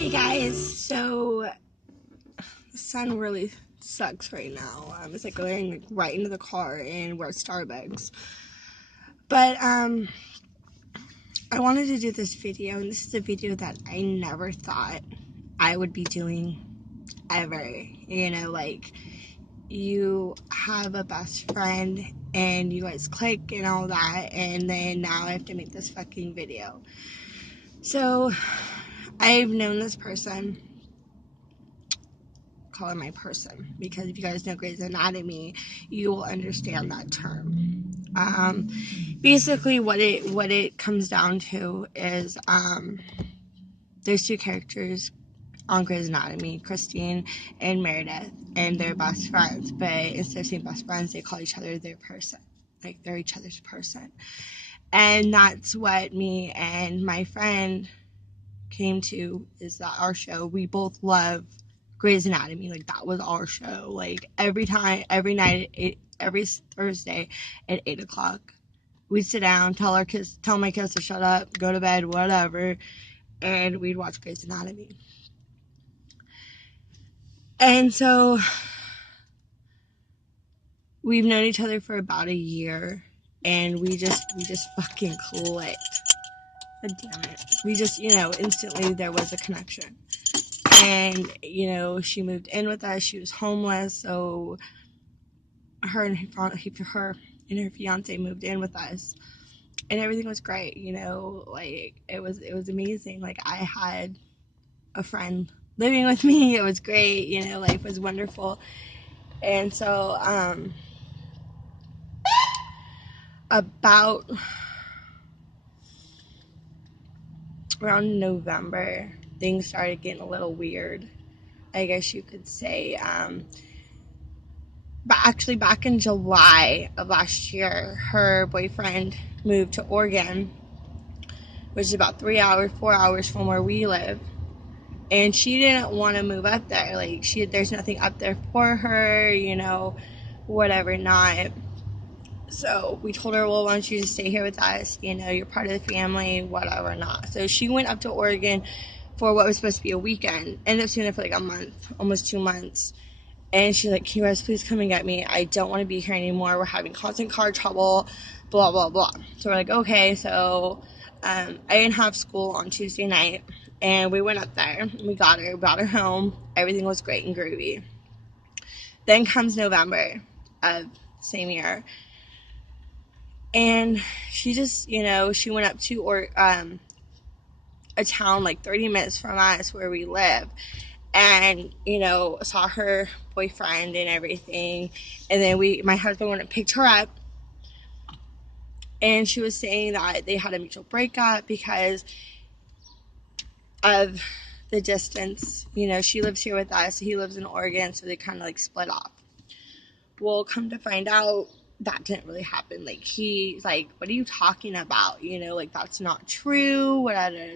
Hey guys, so the sun really sucks right now. It's like glaring right into the car, and we're at Starbucks. But I wanted to do this video, and this is a video that I never thought I would be doing ever. You know, like you have a best friend and you guys click and all that, and then now I have to make this fucking video. So I've known this person. Call her my person, because if you guys know Grey's Anatomy, you will understand that term. Basically, what it comes down to is there's two characters on Grey's Anatomy, Christine and Meredith, and they're best friends. But instead of saying best friends, they call each other their person, like they're each other's person. And that's what me and my friend came to, is that our show, we both love Grey's Anatomy. Like, that was our show. Like, every night, every Thursday at 8 o'clock, we'd sit down, tell my kids to shut up, go to bed, whatever, and we'd watch Grey's Anatomy. And so we've known each other for about a year, and we just fucking clicked. God damn it. We just, instantly there was a connection. And, she moved in with us. She was homeless, so her and her fiance moved in with us, and everything was great. Like it was amazing. Like, I had a friend living with me. It was great. Life was wonderful. And so about around November, things started getting a little weird, I guess you could say. But actually, back in July of last year, her boyfriend moved to Oregon, which is about 4 hours from where we live. And she didn't want to move up there. Like, there's nothing up there for her, whatever not. So we told her, well, why don't you just stay here with us? You're part of the family, whatever not. So she went up to Oregon for what was supposed to be a weekend. Ended up staying there for like a month, almost 2 months. And she's like, can you guys please come and get me? I don't want to be here anymore. We're having constant car trouble, blah, blah, blah. So we're like, okay. So I didn't have school on Tuesday night, and we went up there. We got her home. Everything was great and groovy. Then comes November of same year, and she just, she went up to a town like 30 minutes from us where we live, and saw her boyfriend and everything. And then my husband went and picked her up, and she was saying that they had a mutual breakup because of the distance. She lives here with us, he lives in Oregon, so they kind of like split off. Well, come to find out, that didn't really happen. Like, he's like, what are you talking about? Like, that's not true,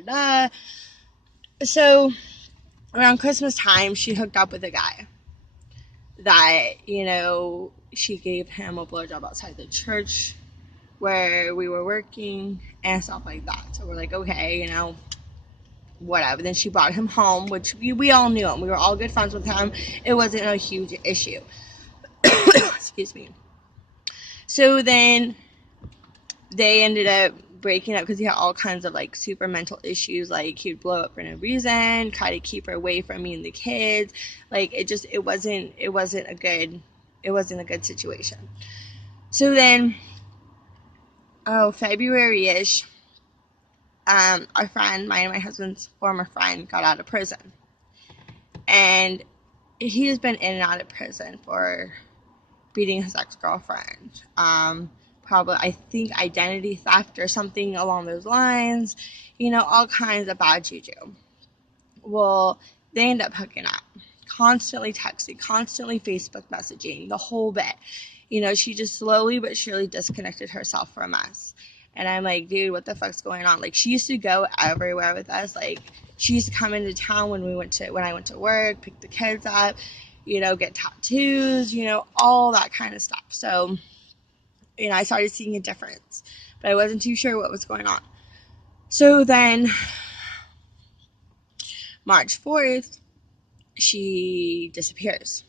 da. So around Christmas time, she hooked up with a guy that, she gave him a blowjob outside the church where we were working and stuff like that. So we're like, okay, whatever. Then she brought him home, which we all knew him. We were all good friends with him. It wasn't a huge issue. Excuse me. So then they ended up breaking up because he had all kinds of like super mental issues. Like, he would blow up for no reason, try to keep her away from me and the kids. Like, it wasn't a good situation. So then, February-ish, our friend, mine and my husband's former friend, got out of prison. And he has been in and out of prison for beating his ex-girlfriend. Probably, I think, identity theft or something along those lines. All kinds of bad juju. Well, they end up hooking up. Constantly texting, constantly Facebook messaging, the whole bit. She just slowly but surely disconnected herself from us. And I'm like, dude, what the fuck's going on? Like, she used to go everywhere with us. Like, she used to come into town when I went to work, pick the kids up, get tattoos, all that kind of stuff. So, I started seeing a difference, but I wasn't too sure what was going on. So then March 4th, she disappears.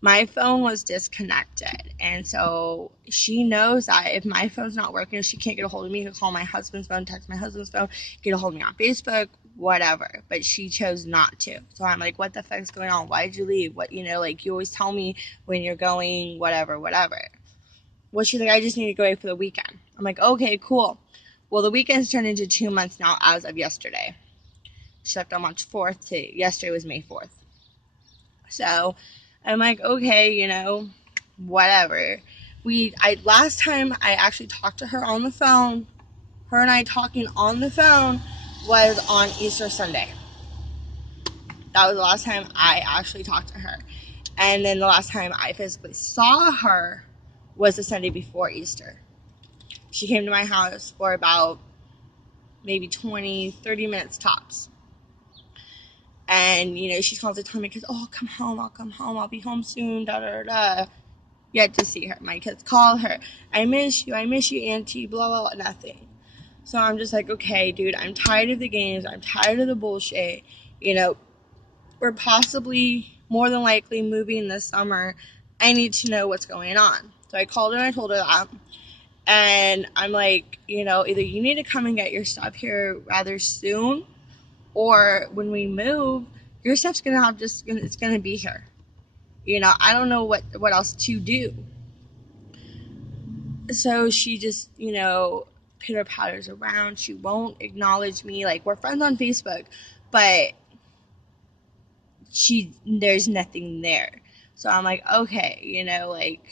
My phone was disconnected, and so she knows that if my phone's not working, if she can't get a hold of me, she can call my husband's phone, text my husband's phone, get a hold of me on Facebook, whatever. But she chose not to. So I'm like, what the fuck's going on? Why did you leave? What, you know, like, you always tell me when you're going, whatever. Well, she's like, I just need to go away for the weekend. I'm like, okay, cool. Well, the weekend's turned into 2 months now as of yesterday. She left on March 4th to yesterday was May 4th. So I'm like, okay, you know, whatever. Last time I actually talked to her on the phone, her and I talking on the phone was on Easter Sunday. That was the last time I actually talked to her. And then the last time I physically saw her was the Sunday before Easter. She came to my house for about maybe 20, 30 minutes tops. And, you know, she calls to tell me, because, oh, come home, I'll be home soon, da da da. Yet to see her. My kids call her, I miss you, auntie, blah, blah, blah, nothing. So I'm just like, okay, dude, I'm tired of the games, I'm tired of the bullshit. You know, we're possibly, more than likely, moving this summer. I need to know what's going on. So I called her and I told her that. And I'm like, you know, either you need to come and get your stuff here rather soon, or when we move, your stuff's it's gonna be here. You know, I don't know what else to do. So she just, you know, pitter patters around. She won't acknowledge me. Like, we're friends on Facebook, but there's nothing there. So I'm like, okay, you know, like,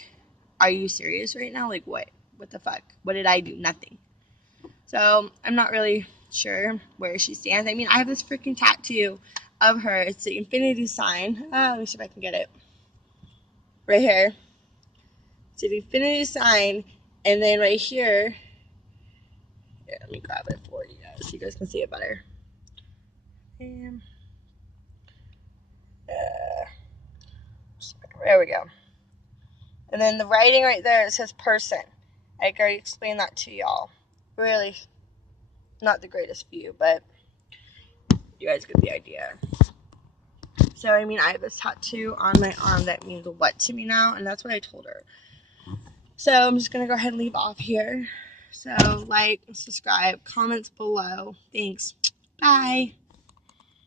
are you serious right now? Like, what the fuck? What did I do? Nothing. So I'm not really sure where she stands. I mean, I have this freaking tattoo of her. It's the infinity sign. Let me see if I can get it. Right here. It's the infinity sign. And then right here, let me grab it for you guys so you guys can see it better. And, there we go. And then the writing right there, it says person. I already explained that to y'all. Really not the greatest view, but you guys get the idea. So, I mean, I have this tattoo on my arm that means what to me now, and that's what I told her. So, I'm just going to go ahead and leave off here. So, like, subscribe, comments below. Thanks. Bye.